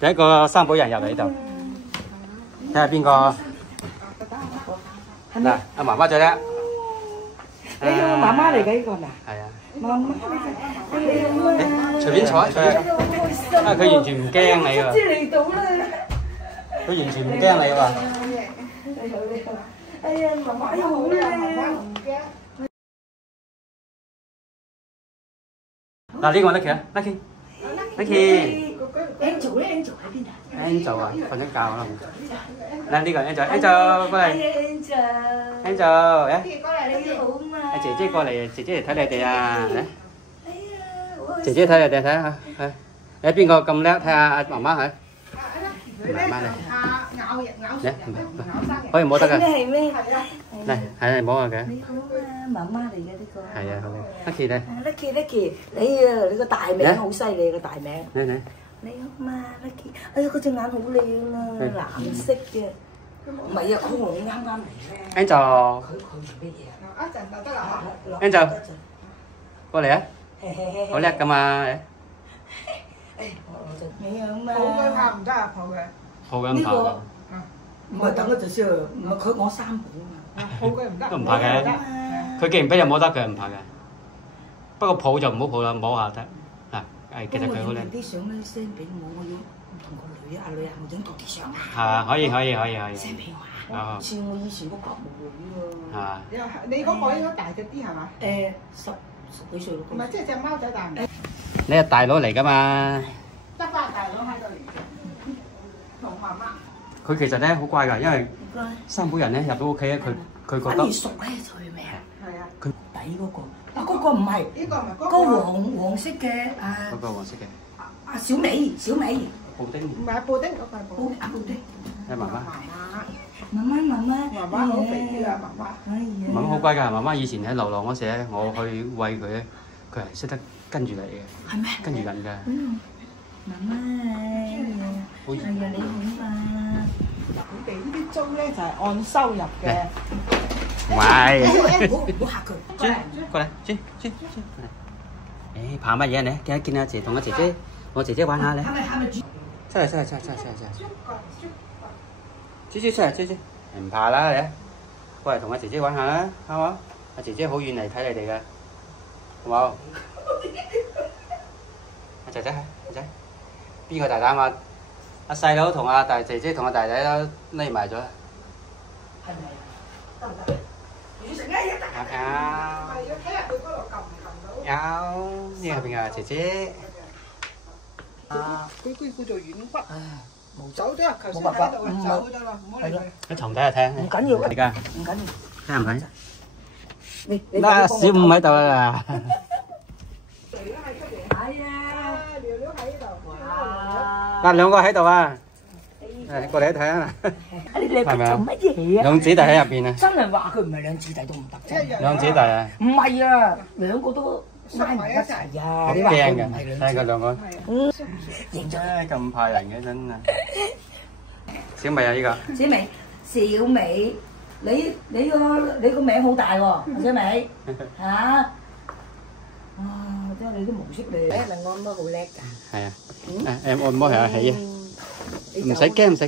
第一個生保人入嚟呢度，睇下邊個。嗱，阿媽媽最叻。呢個媽媽嚟嘅呢個嗱。係啊。媽媽，隨便坐啊，坐啊！啊，佢完全唔驚你喎。知嚟到啦。佢完全唔驚你喎。你好。哎呀，媽媽又好靚。嗱，呢個 Lucky 啊 ，Lucky。Angel 咧 ，Angel 喺邊啊 Angel 啊，瞓緊覺啦。嗱，呢個 Angel 過嚟。Angel，嚟。過嚟你好嘛？阿姐姐過嚟，姐姐嚟睇你哋啊！姐姐睇你哋睇下，係。誒邊個咁叻？睇下阿媽媽係。媽媽嚟。嚟，可以摸得㗎。係咩？嚟，係摸下嘅。你好啊，媽媽嚟嘅呢個。係啊，好靚。Lucky 咧。Lucky，你個大名好犀利個大名。嚟。你好嘛 ，Lucky。哎呀，嗰隻眼好靚啊，藍色嘅。唔係啊，佢我啱啱嚟咧。Angel。佢做乜嘢啊？一陣就得啦嚇。Angel，過嚟啊！好叻㗎嘛！你好嘛？抱佢怕唔得啊，抱佢。抱緊唔怕㗎。唔係等嗰陣先，唔係佢我三寶啊嘛。抱佢唔得。都唔怕嘅。佢既然俾人摸得，佢唔怕嘅。不過抱就唔好抱啦，摸下得。嗱，係其實佢好靚。啲相咧 send 俾我要同個女啊，我影多啲相啊。係啊，可以。send 俾我啊！啊。似我以前個伯母女喎。係嘛？你嗰個應該大隻啲係嘛？十幾歲咯。唔係，即係隻貓仔大唔大？你係大佬嚟㗎嘛？得翻大佬喺度嚟，同媽媽。佢其實咧好乖㗎，因為三寶人咧入到屋企咧，佢覺得。熟咧，佢未啊？係啊。佢底嗰個，啊嗰個唔係。呢個唔係嗰個黃色嘅啊。嗰個黃色嘅。啊小美。布丁。唔係布丁，嗰個係布丁。布丁。係媽媽。媽媽媽媽好肥啲啊，媽媽。哎呀。媽媽好乖㗎，媽媽以前喺流浪嗰時咧，我去餵佢咧，佢係識得跟住嚟嘅。係咩？跟住人㗎。媽媽，哎呀，你好嘛？佢哋呢啲租咧就係按收入嘅。唔係。唔好嚇佢。過嚟，轉。誒，怕乜嘢你？見阿姐同阿姐姐，我姐姐玩下你。係咪？出嚟。豬，唔怕啦你。過嚟同阿姐姐玩下啦，好冇？阿姐姐好遠嚟睇你哋㗎，好冇？阿仔，邊個大膽啊？阿細佬同阿大姐姐同阿大仔都匿埋咗。係咪啊？得唔得？要食咩？係要睇下佢嗰度撳唔撳到。有呢個邊個姐姐？佢做軟骨。走咗，頭先喺度走得啦，唔好理佢。喺床底下聽。唔緊要而家唔緊要。聽唔聽？你嗱，小五喺度啦。係啊，聊聊喺度。嗱，兩個喺度啊。誒，過嚟一睇啊。你做乜嘢啊？兩姊弟喺入邊啊。真係話佢唔係兩姊弟都唔得啫。兩姊弟啊。唔係啊，兩個都拉埋一齊啊！好你話佢驚唔係嘅，睇兩佢兩個。認咗。咁怕人嘅真係。小美啊，呢個。小美，你個名好大喎，小美嚇。啊，即係你啲模式嚟。嗱，我按摩好叻㗎。係啊。誒，按摩係啊，起啊。唔使驚，係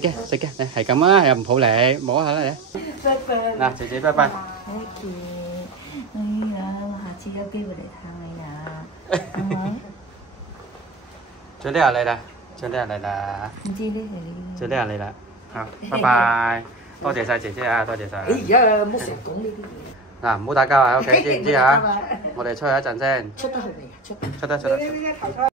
咁啊，又唔抱你，摸下啦你。拜拜。嗱，姐姐拜拜。Lucky，哎呀，我下次有機會嚟探你啊。最啲人嚟啦，唔知呢係。最啲人嚟啦。好，拜拜。多謝曬姐姐啊，多謝曬。哎呀，唔好成日講呢啲嘢。嗱，唔好打交啊，喺屋企知唔知啊？我哋出去一陣先。出得去未啊？出得。